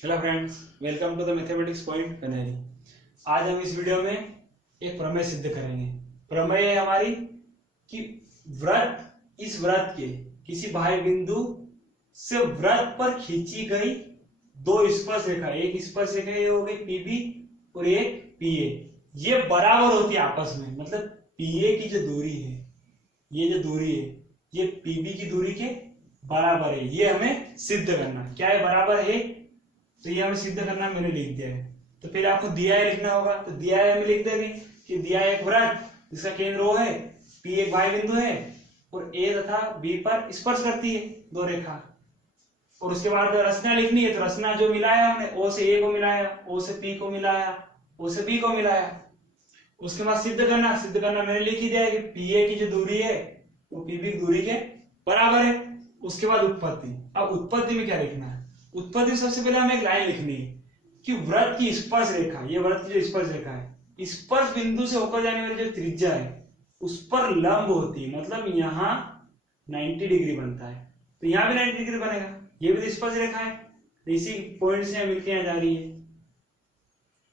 Hello friends, welcome to the mathematics point Kanhaiya. आज हम इस वीडियो में एक प्रमेय सिद्ध करेंगे। प्रमेय है हमारी कि इस वृत्त के किसी बाह्य बिंदु से वृत्त पर खींची गई दो स्पर्श रेखा, एक स्पर्श रेखा ये हो गई पीबी और एक पीए, ये बराबर होती है आपस में। मतलब पीए की जो दूरी है, ये जो दूरी है ये पीबी की दूरी के बराबर है। ये हमें सिद्ध करना, क्या है बराबर है, तो ये हमें सिद्ध करना मैंने लिख दिया है। तो फिर आपको दिया है लिखना होगा, तो दिया है हमें लिख देंगे कि दिया है एक वृत्त जिसका केंद्र O है, P एक बाह्य बिंदु है और A तथा B पर स्पर्श करती है दो रेखा। और उसके बाद रचना लिखनी है, तो रचना जो मिलाया हमने O से A को मिलाया, O से P को मिलाया, O से B को मिलाया। उसके बाद सिद्ध करना मैंने लिख ही दिया है कि PA की जो दूरी है वो PB की दूरी के बराबर है। उसके बाद उत्पत्ति। अब उत्पत्ति में क्या लिखना है? उत्पत्ति सबसे पहले हमें एक लाइन लिखनी है कि वृत्त की स्पर्श रेखा, ये वृत्त की जो स्पर्श रेखा है, स्पर्श बिंदु से होकर जाने वाली जो त्रिज्या है उस पर लंब होती है। मतलब यहाँ 90 डिग्री बनता है, तो यहाँ भी 90 डिग्री बनेगा। ये भी तो स्पर्श रेखा है, तो इसी पॉइंट से मिलकर यहाँ जा रही है,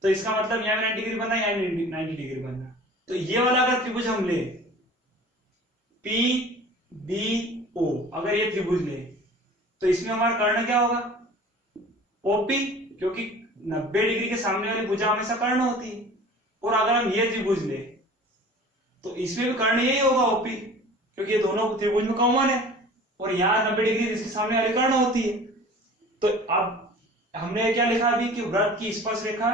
तो इसका मतलब यहाँ भी 90 डिग्री बनना, यहाँ भी 90 डिग्री बनना। तो ये वाला अगर त्रिभुज हम ले पी बी ओ, अगर ये त्रिभुज ले तो इसमें हमारा कर्ण क्या होगा? ओपी, क्योंकि 90 डिग्री के सामने वाली भुजा हमेशा कर्ण होती है। और अगर हम ये त्रिभुज ले तो इसमें भी कर्ण यही होगा ओपी, क्योंकि ये दोनों त्रिभुज में कॉमन है और यहाँ 90 डिग्री इसके सामने वाली कर्ण होती है। तो अब हमने क्या लिखा अभी कि वृत्त की स्पर्श रेखा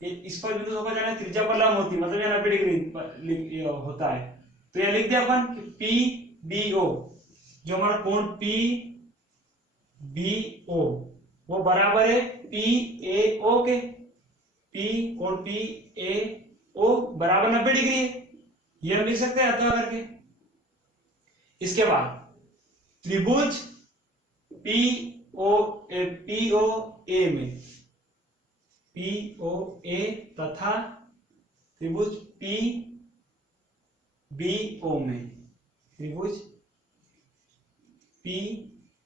स्पर्श बिंदु से होकर जाने त्रिज्या पर लंब होती है, मतलब यहाँ 90 डिग्री होता है। तो यह लिख दिया अपन कि पी बी ओ, जो हमारा कोण पी बी ओ वो बराबर है पी ए ओ के। पी कोण पी ए ओ बराबर 90 डिग्री है, ये हम लिख सकते हैं अथवा करके। इसके बाद त्रिभुज पी ओ ए में पी ओ ए तथा त्रिभुज पी बी ओ में त्रिभुज पी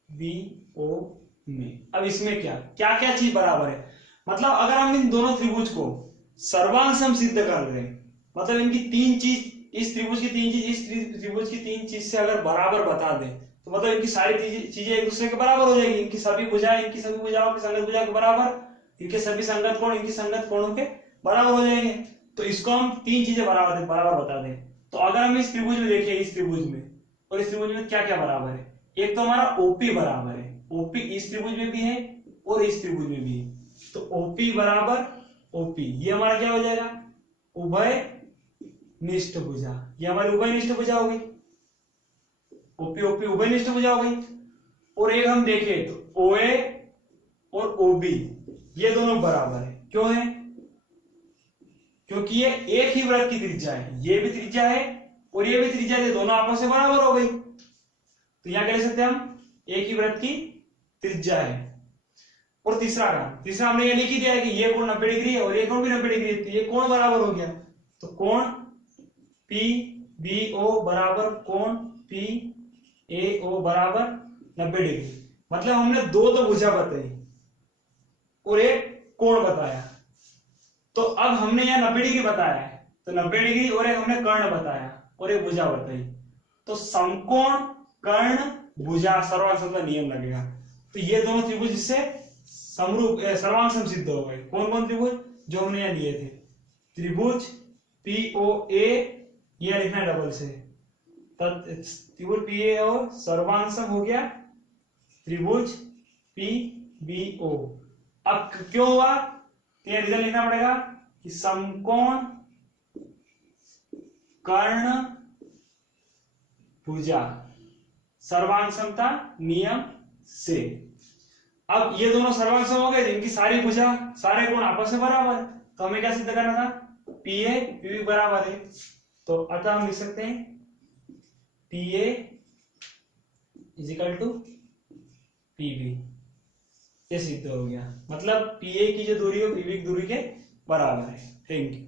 बी ओ में। अब इसमें क्या क्या क्या चीज बराबर है? मतलब अगर हम इन दोनों त्रिभुज को सर्वांग सम सिद्ध कर रहे हैं, मतलब इनकी तीन चीज, इस त्रिभुज की तीन चीज, इस त्रिभुज की तीन चीज से अगर बराबर बता दें तो मतलब इनकी सारी चीजें एक दूसरे के बराबर हो जाएगी। इनकी सभी भुजाएं, इनकी सभी भुजाओं की संगत भुजा के बराबर, इनके सभी संगत कोण इनकी संगत कोणों के बराबर हो जाएंगे। तो इसको हम तीन चीजें बराबर बता दें। तो अगर हम इस त्रिभुज में देखिए, इस त्रिभुज में और इस त्रिभुज में क्या क्या बराबर है? एक तो हमारा ओपी बराबर है, ओपी इस त्रिभुज में भी है और इस त्रिभुज में भी है। तो ओपी बराबर ओपी, ये हमारा क्या हो जाएगा? उभय निष्ठ भुजा। ये हमारी उभय निष्ठ भुजा हो गई, ओपी ओपी उभय निष्ठ भुजा हो गई। और एक हम देखें तो ओए और ओबी ये दोनों बराबर है। क्यों है? क्योंकि ये एक ही वृत्त की त्रिज्या है, ये भी त्रिज्या है और ये भी त्रिज्या है, दोनों आपस में बराबर हो गई। तो यहां क्या लिख सकते हैं हम? एक ही वृत्त की त्रिज्या है। और तीसरा हमने ये लिख ही दिया है कि ये कोण 90 डिग्री है और ये कोण भी 90 डिग्री है, तो ये कोण बराबर हो गया। तो कोण पी बी ओ बराबर कोण पी ए ओ बराबर 90 डिग्री। मतलब हमने दो तो भुजा बताई और एक कोण बताया। तो अब हमने यहाँ 90 डिग्री बताया है, तो 90 डिग्री और एक हमने कर्ण बताया और एक भुजा बताई। तो समकोण कर्ण भुजा सर्वांग सम का नियम लगेगा। तो ये दोनों त्रिभुज इससे समरूप सर्वांग सम सिद्ध हो गए। कौन कौन त्रिभुज जो हमने यहाँ लिए थे? त्रिभुज पी ओ ए, ये लिखना डबल से, त्रिभुज पी ए और सर्वांग सम हो गया त्रिभुज पी बी ओ। अब क्यों हुआ? ये रिजल्ट लिखना पड़ेगा कि समकोण कर्ण भुजा सर्वांग समता नियम से। अब ये दोनों सर्वांग सम हो गए, इनकी सारी भुजा सारे कोण आपस में बराबर, तो हमें क्या सिद्ध करना था? पी ए पी बराबर है। तो अतः हम लिख सकते हैं P A is equal to P B. ये सिद्ध हो गया, मतलब पी ए की जो दूरी है पी बी की दूरी के बराबर है। Thank you.